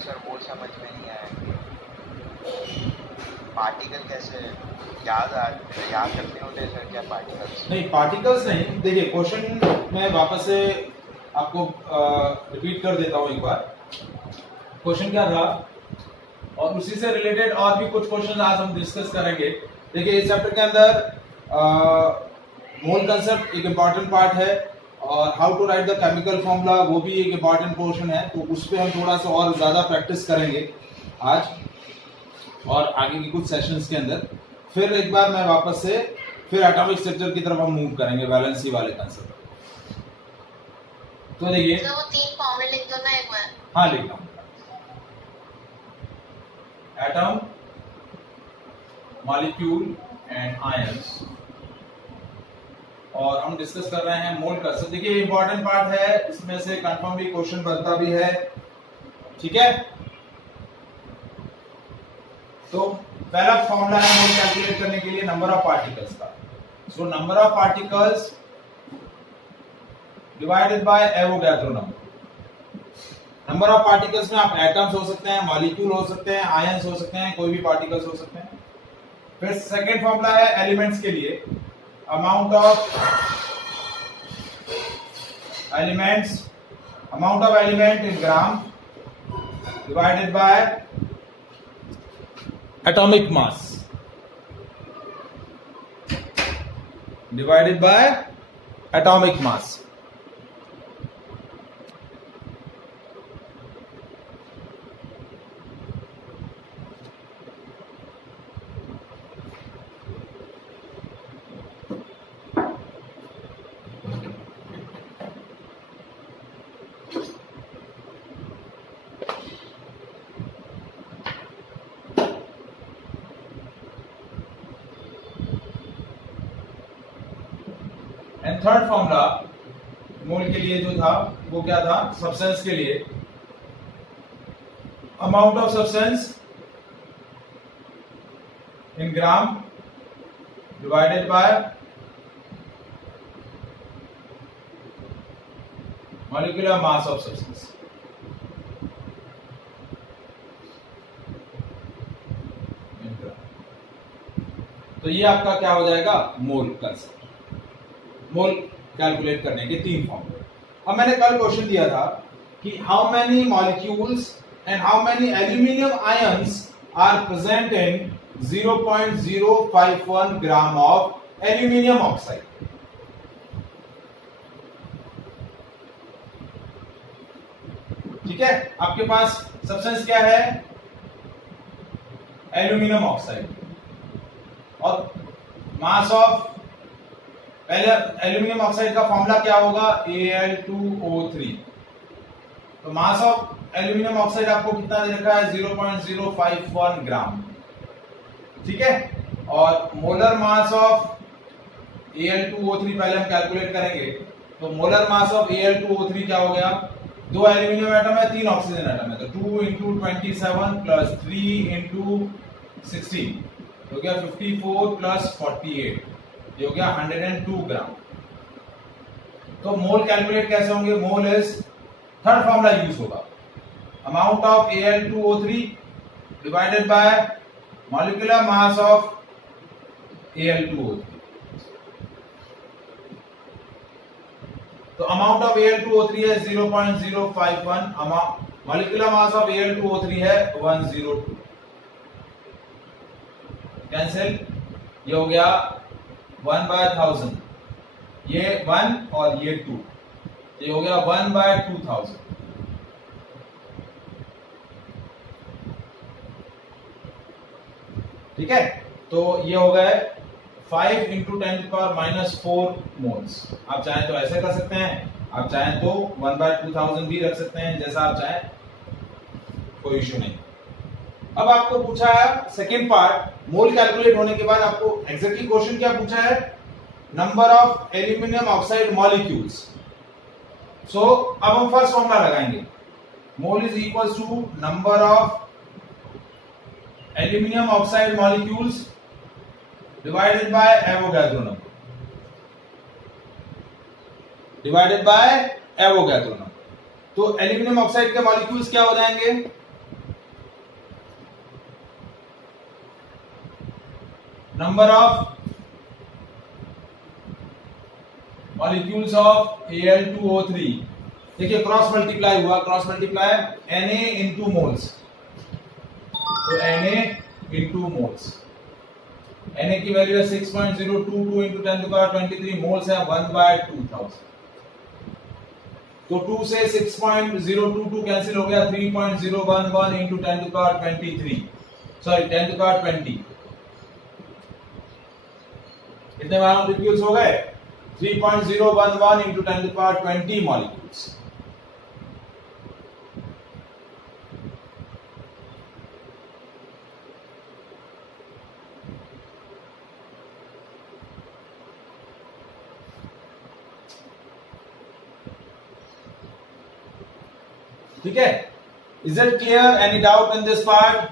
Sir वो समझ में नहीं आया। पार्टिकल कैसे याद करने होते हैं सर? क्या पार्टिकल्स? नहीं, पार्टिकल्स नहीं। देखिए क्वेश्चन मैं वापस से आपको रिपीट कर देता हूं एक बार। क्वेश्चन क्या था और उसी से रिलेटेड और भी कुछ क्वेश्चन आज हम डिस्कस करेंगे। देखिए इस चैप्टर के अंदर मोल कंसेप्ट एक इम्पॉर्टेंट पार्ट है और how to write the chemical formula वो भी एक इम्पॉर्टेंट पोर्शन है, तो उस पर हम थोड़ा सा और ज्यादा प्रैक्टिस करेंगे आज और आगे की कुछ सेशंस के अंदर। फिर एक बार मैं वापस से फिर एटॉमिक स्ट्रक्चर की तरफ हम मूव करेंगे, वैलेंसी वाले कंसेप्ट। तो देखिए वो 3 फॉर्मूले लिख दो ना एक बार। हाँ लिख रहा हूं। एटम, मॉलिक्यूल एंड आयंस, और हम डिस्कस कर रहे हैं मोल का। देखिए इंपॉर्टेंट पार्ट है, इसमें से कंफर्म भी क्वेश्चन बनता भी है, ठीक है। तो पहला फॉर्मूला है मोल कैलकुलेट करने के लिए नंबर ऑफ पार्टिकल्स का। So number of particles divided by Avogadro number. Number of particles में आप एटम्स हो सकते हैं, मॉलिक्यूल हो सकते हैं, आयंस हो सकते हैं, कोई भी पार्टिकल्स हो सकते हैं। फिर सेकंड फॉर्मूला है एलिमेंट्स के लिए, amount of element in gram divided by atomic mass divided by atomic mass। And third formula mole के लिए जो था वो क्या था, सब्सटेंस के लिए, amount of substance in gram divided by molecular mass of substance. तो ये आपका क्या हो जाएगा, मोल कंसेप्ट। मोल कैलकुलेट करने के 3 फॉर्मूले। अब मैंने कल क्वेश्चन दिया था कि how many molecules and how many aluminium ions are present in 0.051 gram of aluminium oxide. ठीक है, आपके पास सब्सटेंस क्या है, एल्यूमिनियम ऑक्साइड, और मास ऑफ, पहले एल्यूमिनियम ऑक्साइड का फॉर्मूला क्या होगा, Al2O3। तो मास ऑफ एल्यूमिनियम ऑक्साइड आपको कितना दे रखा है, 0.051 ग्राम, ठीक है। और मोलर मास ऑफ Al2O3 पहले हम कैलकुलेट करेंगे। तो मोलर मास ऑफ Al2O3 क्या हो गया, 2 एल्यूमिनियम एटम है, 3 ऑक्सीजन एटम है, तो 2 × 27 + 3 × 16 हो गया 54 + 48, ये हो गया 102 ग्राम। तो मोल कैलकुलेट कैसे होंगे, mole is, third formula use होगा, amount of Al2O3 divided by molecular mass of Al2O3। तो अमाउंट ऑफ Al2O3 है 0.051, मॉलिक्यूलर मास ऑफ Al2O3 है 102। कैंसिल, ये हो गया 1/1000, ये 1 और ये 2, ये हो गया 1/2000। ठीक है, तो ये हो गए 5 × 10⁻⁻4 मोल्स। आप चाहें तो ऐसे कर सकते हैं, आप चाहें तो 1/2000 भी रख सकते हैं, जैसा आप चाहें, कोई इश्यू नहीं। अब आपको पूछा है सेकेंड पार्ट, मोल कैलकुलेट होने के बाद आपको एग्जैक्टली क्वेश्चन क्या पूछा है, number of aluminium oxide molecules. So अब हम फर्स्ट फॉर्मूला लगाएंगे, mole is equal to number of aluminium oxide molecules divided by Avogadro number, divided by Avogadro number. तो एल्यूमिनियम ऑक्साइड के मॉलिक्यूल्स क्या हो जाएंगे, number of molecules of Al2O3, देखिए cross multiply हुआ, cross multiply Na into moles, तो Na into moles, Na की value है 6.022 into 10 to the power 23, moles है 1/2000, तो 2 से 6.022 कैंसिल हो गया, 3.011 into 10 to the power 23, sorry 10 to the power 20, कितने मॉलिक्यूल्स हो गए, 3.011 into 10 to the power 20 molecules. ठीक है, is it clear, any doubt in this part?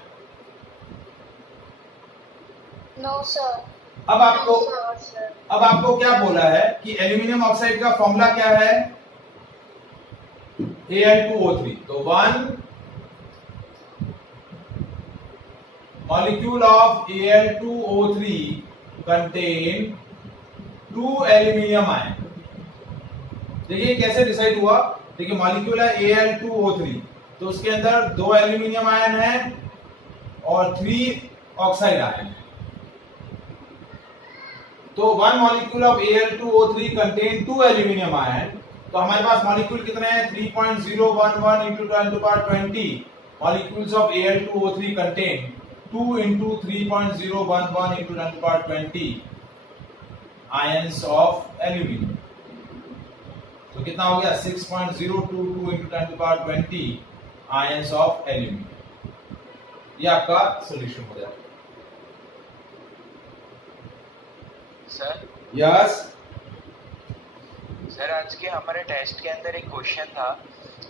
No sir. अब आपको क्या बोला है कि एल्यूमिनियम ऑक्साइड का फॉर्मूला क्या है, Al2O3, तो 1 molecule of Al2O3 contain 2 aluminium ion. देखिए कैसे डिसाइड हुआ, देखिए मॉलिक्यूल है Al2O3, तो उसके अंदर 2 एल्यूमिनियम आयन है और 3 ऑक्साइड आयन है, तो 1 molecule of Al2O3 contain 2 aluminium ion, तो हमारे पास मॉलिक्यूल कितने हैं, 3.011 into 10 to the power 20 molecules of Al2O3 contain 2 into 3.011 into 10 to the power 20 ions of aluminium, तो कितना हो गया 6.022 into 10 to the power 20 ions of aluminium, ये आपका सॉल्यूशन हो जाएगा। सर यस सर, आज के हमारे टेस्ट के अंदर एक क्वेश्चन था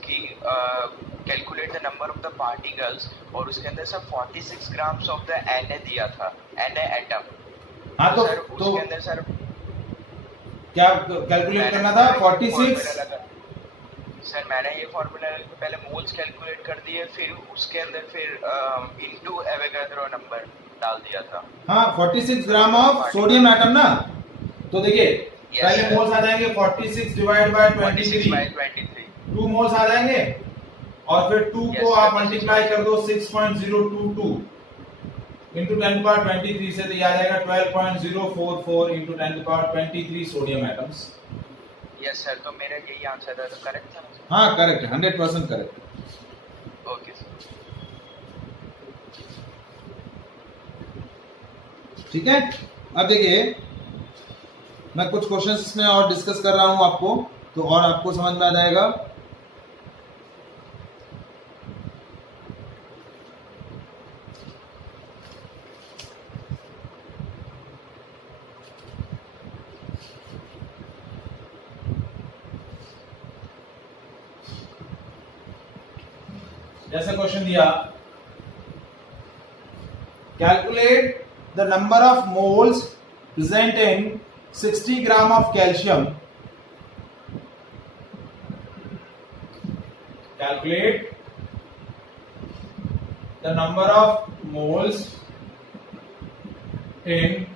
कि calculate the number of the particles, और उसके अंदर sir 46 grams of the Na दिया था, Na एटम। हाँ, तो सर उसके अंदर सर क्या कैलकुलेट करना था, 46? सर मैंने ये फॉर्मूला पहले मोल्स कैलकुलेट कर दिए, फिर उसके अंदर फिर इनटू एवोगाड्रो नंबर डाल दिया था। हाँ, 46 ग्राम ऑफ सोडियम एटम ना, तो देखिए पहले sir. मोल्स आ जाएंगे 46 डिवाइड बाय 23, 2 मोल्स आ जाएंगे और फिर 2 Yes, को sir. आप मल्टीप्लाई कर दो 6.022 into 10 to the power 23 से, तो ये आ जाएगा 12.044 into 10 to the power 23 sodium atoms. Yes sir, तो मेरा यही आंसर था, तो करेक्ट था ना? हाँ करेक्ट है, 100% करेक्ट। ओके सर, ठीक है, अब देखिए मैं कुछ क्वेश्चंस इसमें और डिस्कस कर रहा हूं आपको, तो और आपको समझ में आ जाएगा। जैसे क्वेश्चन दिया, calculate the number of moles present in 60 gram of calcium, calculate the number of moles in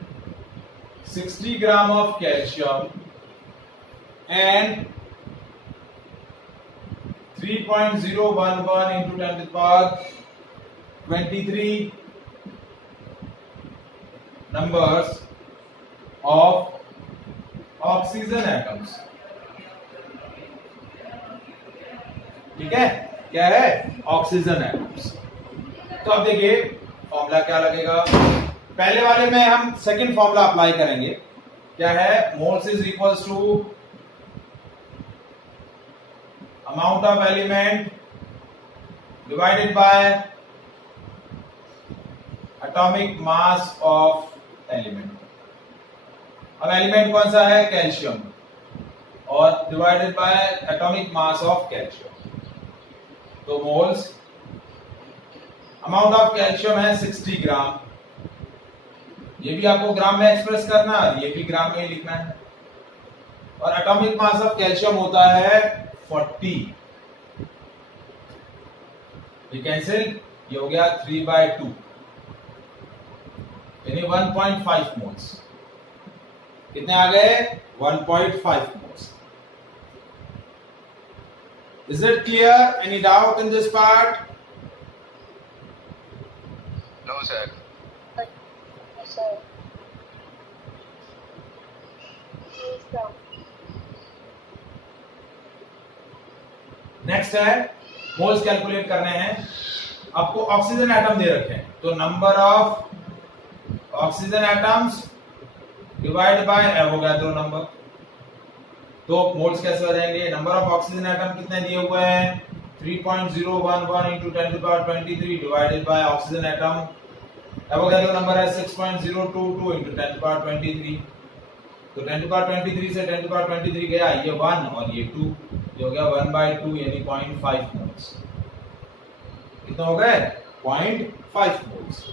60 gram of calcium and 3.011 into 10 to the power 23 numbers of oxygen atoms. ठीक है, क्या है? Oxygen atoms. तो अब देखिए formula क्या लगेगा। पहले वाले में हम सेकंड फॉर्मूला अप्लाई करेंगे। क्या है? Moles is equals to amount of element divided by atomic mass of element. अब एलिमेंट कौन सा है? कैल्शियम, और divided by atomic mass of calcium. तो मोल्स, अमाउंट ऑफ कैल्शियम है 60 ग्राम, ये भी आपको ग्राम में एक्सप्रेस करना है, ये भी ग्राम में ही लिखना है। और एटॉमिक मास ऑफ कैल्शियम होता है 40। ये कैंसिल, ये हो गया 3/2। यानी 1.5 मोल्स। कितने आ गए? 1.5 moles. Is it clear? Any doubt in this part? No, sir. Yes, sir. Yes, sir. Next है मोल्स कैलकुलेट करने हैं। आपको ऑक्सीजन एटम दे रखे हैं, तो number of oxygen atoms divide by Avogadro number. तो मोल्स कैसे हो जाएंगे? नंबर ऑफ ऑक्सीजन एटम कितने दिए हुए हैं? 3.011 into 10 to the power 23 divided by oxygen atom. Avogadro number है 6.022 into 10 to the power 23। तो 10 to the power 23 से 10 to the power 23 गया, ये 1 और ये 2, ये हो गया 1/2 यानी 0.5 मोल्स। कितना हो गए? 0.5 moles.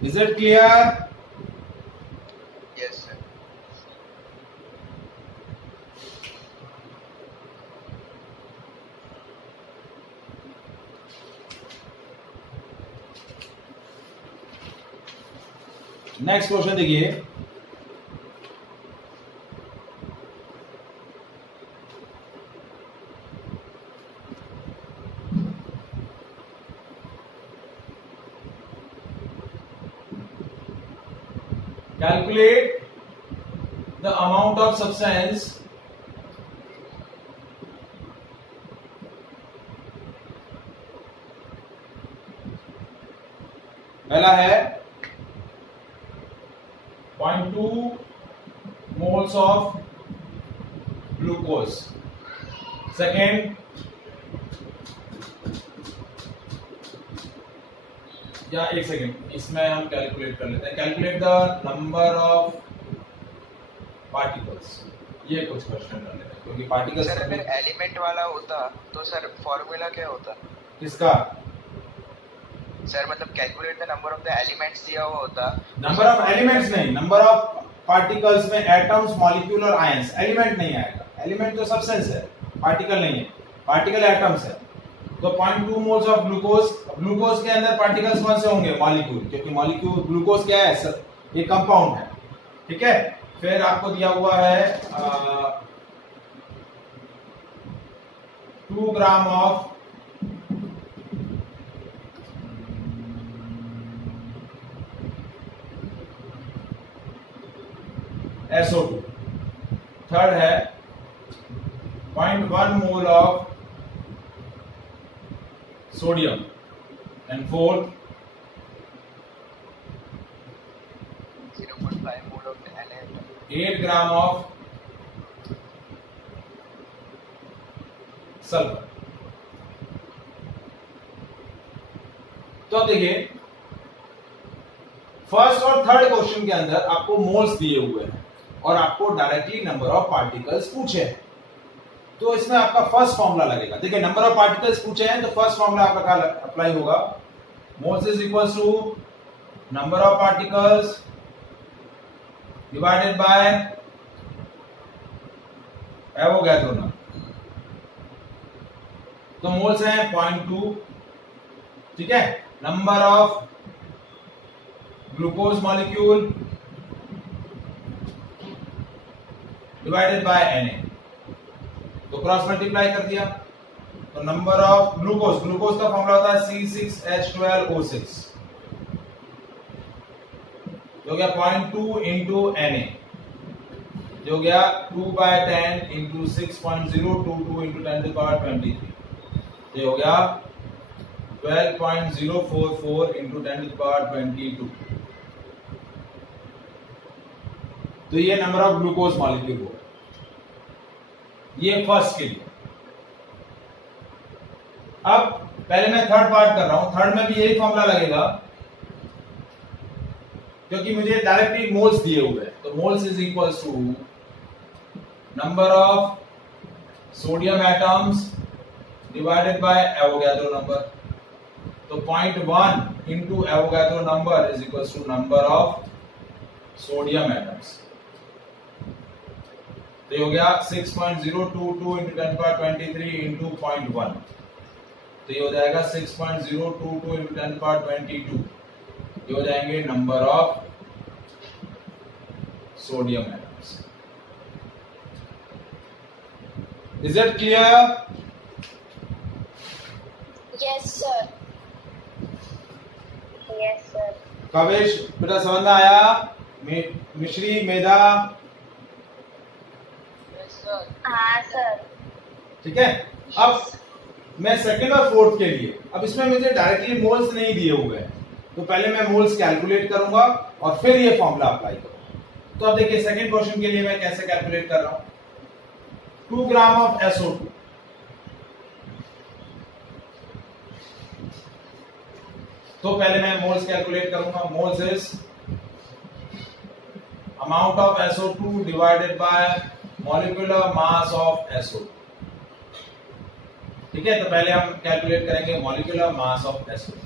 Is it clear? Yes, sir. Next question देखिए। Calculate the amount of substance पहला है 0.2 moles of glucose। सेकेंड, या एक सेकेंड, इसमें हम कैलकुलेट कर लेते हैं। Calculate the number of particles. ये कुछ क्वेश्चन कर लेते हैं क्योंकि पार्टिकल्स सर अगर एलिमेंट वाला होता तो सर फॉर्मूला क्या होता? किसका? सर मतलब calculate the number of the elements दिया हुआ होता। नंबर ऑफ एलिमेंट्स नहीं, नंबर ऑफ पार्टिकल्स में एटम्स, मॉलिक्यूल और आयंस। एलिमेंट नहीं आएगा, एलिमेंट तो सब्सटेंस है, पार्टिकल नहीं है। पार्टिकल एटम्स है। तो 0.2 मोल्स ऑफ ग्लूकोज। ग्लूकोज के अंदर पार्टिकल्स कौन से होंगे? मॉलिक्यूल, क्योंकि मॉलिक्यूल ग्लूकोज क्या है? सर ये कंपाउंड है, ठीक है। फिर आपको दिया हुआ है 2 ग्राम ऑफ SO2। थर्ड है 0.1 mole of sodium. And fourth 0.5 mole of the Na। 8 gram of sulphur. तो अब देखिए, फर्स्ट और थर्ड क्वेश्चन के अंदर आपको मोल्स दिए हुए हैं और आपको डायरेक्टली नंबर ऑफ पार्टिकल्स पूछे हैं। तो इसमें आपका फर्स्ट फॉर्मूला लगेगा। देखिए, नंबर ऑफ पार्टिकल्स पूछे हैं तो फर्स्ट फॉर्मूला आपका क्या अप्लाई होगा? Moles is equal to number of particles divided by Avogadro number. तो मोल्स हैं 0.2, ठीक है। Number of glucose molecule divided by Na। तो क्रॉस मल्टीप्लाई कर दिया, तो नंबर ऑफ ग्लूकोज, ग्लूकोज का फॉर्मूला होता है C6H12O6, जो गया 0.2 इंटू Na, जो गया 2/10 इंटू 6.022 इंटू 10 टू पावर 23, ये हो गया 12.044 इंटू 10 टू पावर 22। तो ये नंबर ऑफ ग्लूकोज मॉलिक्यूल हो, ये फर्स्ट के लिए। अब पहले मैं थर्ड पार्ट कर रहा हूं, थर्ड में भी यही फॉर्मूला लगेगा क्योंकि मुझे डायरेक्टली मोल्स दिए हुए हैं। तो moles is equal to number of sodium atoms divided by Avogadro number. तो 0.1 into Avogadro number is equal to number of sodium atoms. तो ये हो गया 6.022 इंटू 10 पावर 23 इंटू 0.1, तो ये हो जाएगा 6.022 इंटू 10 पावर 22 ये हो जाएंगे number of sodium atoms. Is it clear? Yes, sir. Yes, sir. कवेश बेटा समझ में आया? मिश्री, मेधा, हाँ सर। ठीक है। अब मैं सेकंड और फोर्थ के लिए, अब इसमें मुझे डायरेक्टली मोल्स नहीं दिए हुए हैं, तो पहले मैं मोल्स कैलकुलेट करूंगा और फिर ये फॉर्मूला अप्लाई करूंगा। तो अब देखिए सेकंड क्वेश्चन के लिए मैं कैसे कैलकुलेट कर रहा हूं। 2 ग्राम ऑफ SO2, तो पहले मैं मोल्स कैलकुलेट करूंगा। Moles is amount of SO2 divided by molecular mass of SO2। ठीक है, तो पहले हम कैलकुलेट करेंगे molecular mass of SO2।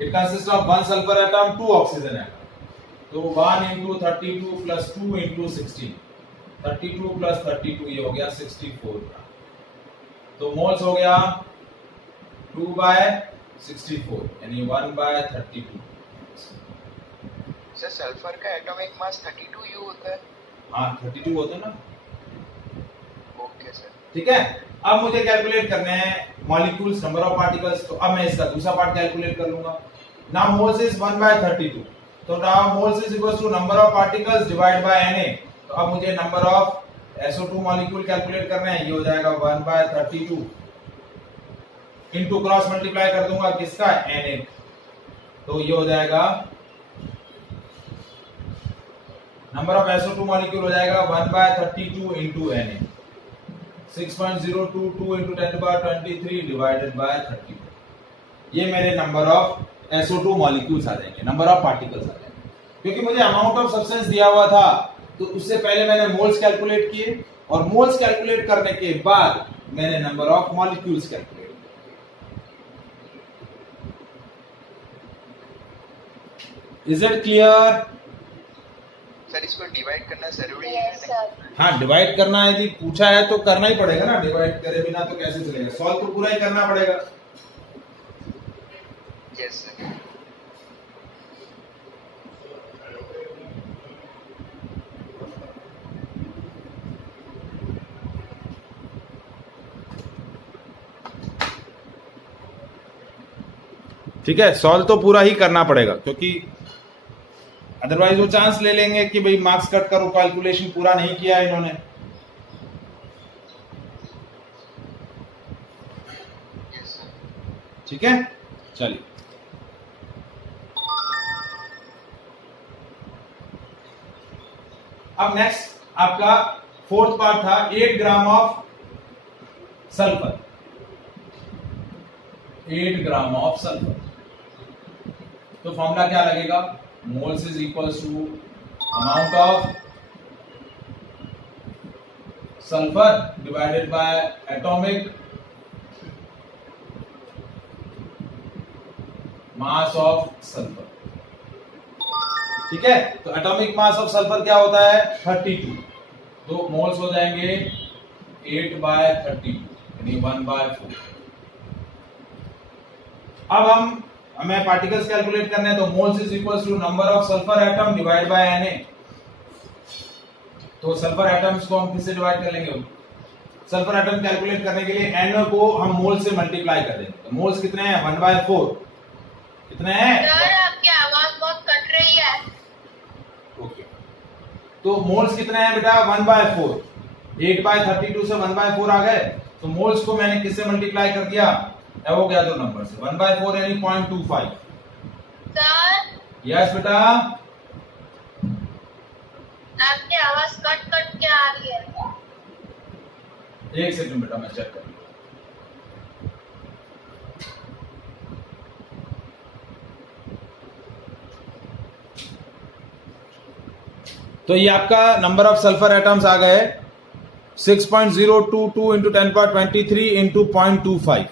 It consist of 1 sulphur atom, 2 oxygen atom. तो 1 into 32 plus 2 into 16, 32 plus 32 ये हो गया 64 ग्राम। तो मोल्स हो गया 2/64 यानी 1/32। सर सल्फर का एटॉमिक मास 32U होता है। हाँ 32 होता है ना। Okay sir. ठीक है, अब मुझे कैलकुलेट करने हैं मॉलिक्यूल्स, नंबर ऑफ पार्टिकल्स। तो अब मैं इसका दूसरा पार्ट कैलकुलेट कर लूंगा। नाउ मोल्स इज 1/32, तो now moles is equal to number of particles divide by Na। तो अब मुझे number of SO2 molecule calculate करना है। ये हो जाएगा 1/32 इनटू क्रॉस मल्टीप्लाई कर दूंगा किसका, Na। तो ये हो जाएगा नंबर ऑफ SO2 मॉलिक्यूल हो जाएगा 1/32 into Na, 6.022 into 10 to the power 23 divided by 32। ये मेरे नंबर ऑफ SO2 मॉलिक्यूल्स आ जाएंगे, नंबर ऑफ पार्टिकल्स आ जाएंगे। क्योंकि मुझे अमाउंट ऑफ सब्सटेंस दिया हुआ था, तो उससे पहले मैंने मोल्स कैलकुलेट किए और मोल्स कैलकुलेट करने के बाद मैंने नंबर ऑफ मॉलिक्यूल्स कैलकुलेट किए। Is it clear? सर इसको डिवाइड करना जरूरी Yes, है? sir. हाँ, डिवाइड करना है, यदि पूछा है तो करना ही पड़ेगा ना। डिवाइड करे बिना तो कैसे चलेगा, सॉल्व तो पूरा ही करना पड़ेगा। Yes sir. ठीक है, सॉल्व तो पूरा ही करना पड़ेगा, क्योंकि अदरवाइज वो चांस ले लेंगे कि भाई मार्क्स कट करो, कैलकुलेशन पूरा नहीं किया इन्होंने। Yes sir. ठीक है, चलिए अब नेक्स्ट आपका फोर्थ पार्ट था 8 gram of sulphur. 8 gram of sulphur, तो फॉर्मूला क्या लगेगा, moles is equals to amount of sulphur divided by atomic mass of sulphur. ठीक है, तो एटॉमिक मास ऑफ सल्फर क्या होता है, 32। तो मोल्स हो जाएंगे 8/32 यानी 1/4। अब हमें पार्टिकल्स कैलकुलेट करने हैं, तो moles is equals to number of sulphur atom divide by Na। तो सल्फर एटम्स को हम किससे डिवाइड कर लेंगे, सल्फर एटम कैलकुलेट करने के लिए Na को हम मोल से मल्टीप्लाई कर देंगे। तो मोल्स कितने हैं, 1/4। कितने हैं सर आपकी आवाज बहुत कट रही है। ओके, तो मोल्स कितने हैं बेटा, 1/4। 8/32 से 1/4 आ गए, तो मोल्स को मैंने किससे मल्टीप्लाई कर दिया, हो गया दो नंबर से, 1/4 यानी 0.25। सर यस बेटा, आपकी आवाज कट कट के आ रही है। एक सेकंड बेटा मैं चेक कर लूं। तो ये आपका नंबर ऑफ सल्फर एटम्स आ गए 6.022 into 10 power 23 into 0.25।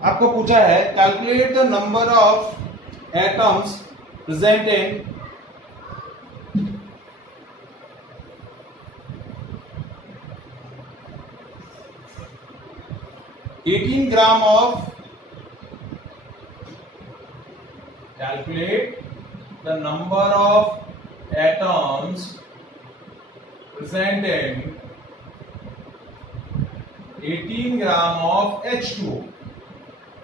आपको पूछा है calculate the number of atoms present in 18 gram of, calculate the number of atoms present in 18 gram of H2O।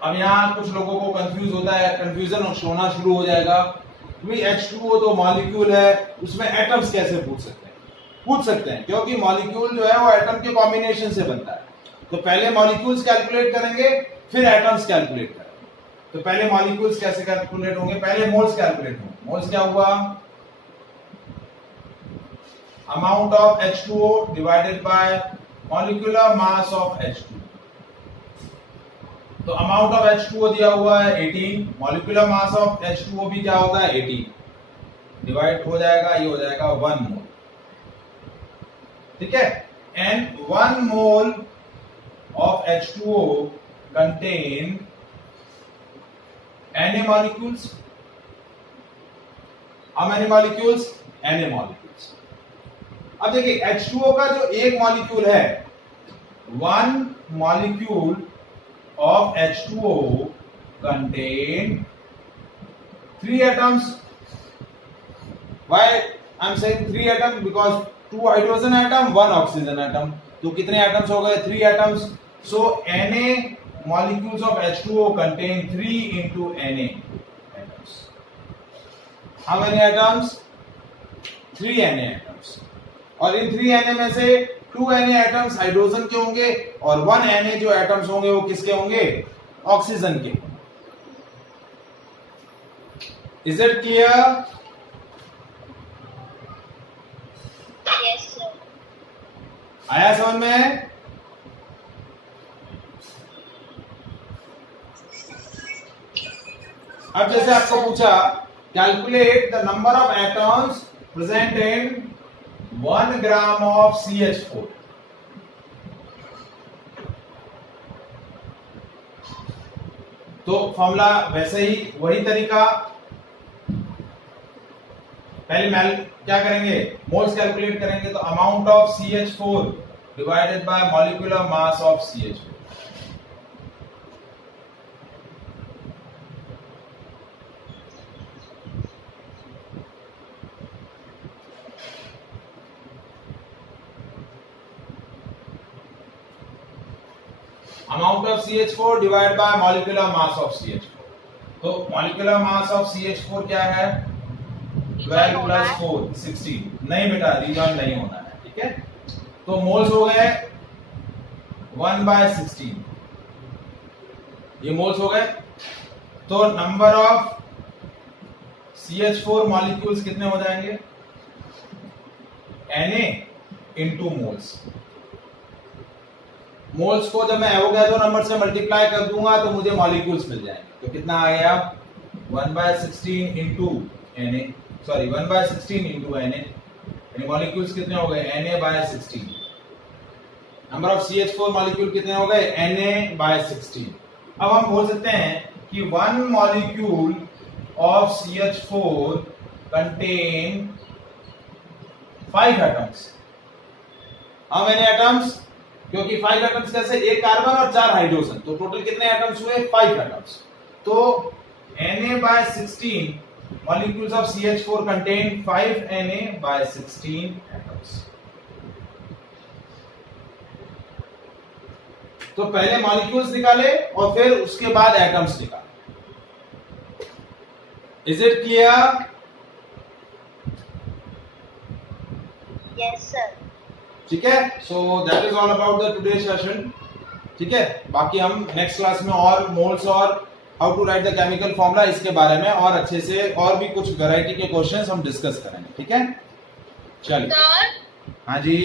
अब यहां कुछ लोगों को कंफ्यूज होता है, कंफ्यूजन होना शुरू हो जाएगा, भाई H2O तो मॉलिक्यूल है, उसमें एटम्स कैसे पूछ सकते हैं, क्योंकि मॉलिक्यूल जो है वो एटम के कॉम्बिनेशन से बनता है। तो पहले मॉलिक्यूल्स कैलकुलेट करेंगे, फिर एटम्स कैलकुलेट करेंगे। तो पहले मॉलिक्यूल्स कैसे कैलकुलेट होंगे, पहले मोल्स कैलकुलेट होंगे। मोल्स क्या हुआ, amount of H2O divided by molecular mass of H2। तो अमाउंट ऑफ H2O दिया हुआ है 18, मॉलिक्यूलर मास ऑफ H2O भी क्या होता है 18, डिवाइड हो जाएगा, ये हो जाएगा 1 मोल, ठीक है। And 1 mole of H2O contain Na molecules. How many molecules? Na molecules. अब देखिए H2O का जो एक मॉलिक्यूल है, 1 molecule of H2O contain 3 atoms. Why I'm saying 3 atoms? Because 2 hydrogen atom, 1 oxygen atom. तो कितने atoms हो गए? 3 atoms. So Na molecules of H2O contain 3 into Na atoms. How many atoms? 3 Na atoms. और इन 3 Na में से 2 Na atoms hydrogen के होंगे और 1 Na जो एटम्स होंगे वो किसके होंगे? ऑक्सीजन के। Is it clear? Yes, sir. आया समझ में? अब जैसे आपको पूछा, calculate the number of atoms present in 1 gram of CH4। तो फॉर्मूला वैसे ही, वही तरीका, पहले क्या करेंगे, मोल्स कैलकुलेट करेंगे। तो amount of CH4 divided by molecular mass of CH4। Amount of CH4 divide by molecular mass of CH4। तो मॉलिक्यूलर मास ऑफ CH4 क्या है? 12 प्लस 4 16। नहीं बेटा, रीजॉइन नहीं होना है, ठीक है। तो मोल्स हो गए 1/16, ये मोल्स हो गए। तो नंबर ऑफ CH4 मॉलिक्यूल्स कितने हो जाएंगे? Na into moles. मोल्स को जब मैं एवोगैड्रो नंबर से मल्टीप्लाई कर दूंगा तो मुझे मॉलिक्यूल्स मिल जाएंगे। तो कितना आ गया? 1/16 into Na, sorry 1/16 into Na, यानी मॉलिक्यूल्स कितने हो गए? Na/16। Number of CH4 molecule कितने हो गए? Na/16। अब हम बोल सकते हैं कि 1 molecule of CH4 contain 5 atoms. How many atoms? क्योंकि 5 एटम्स कैसे, एक कार्बन और 4 हाइड्रोजन, तो टोटल कितने एटम्स हुए? 5 एटम्स। तो Na/16 molecules of CH4 contain 5 Na/16 atoms। तो पहले मॉलिक्यूल्स निकाले और फिर उसके बाद एटम्स निकाले। Is it clear? Yes, sir. ठीक है। So that is all about the today session, ठीक है। बाकी हम नेक्स्ट क्लास में और मोल्स और how to write the chemical formula, इसके बारे में और अच्छे से और भी कुछ वैरायटी के क्वेश्चंस हम डिस्कस करेंगे, ठीक है। चलिए, Sir, हाँ जी।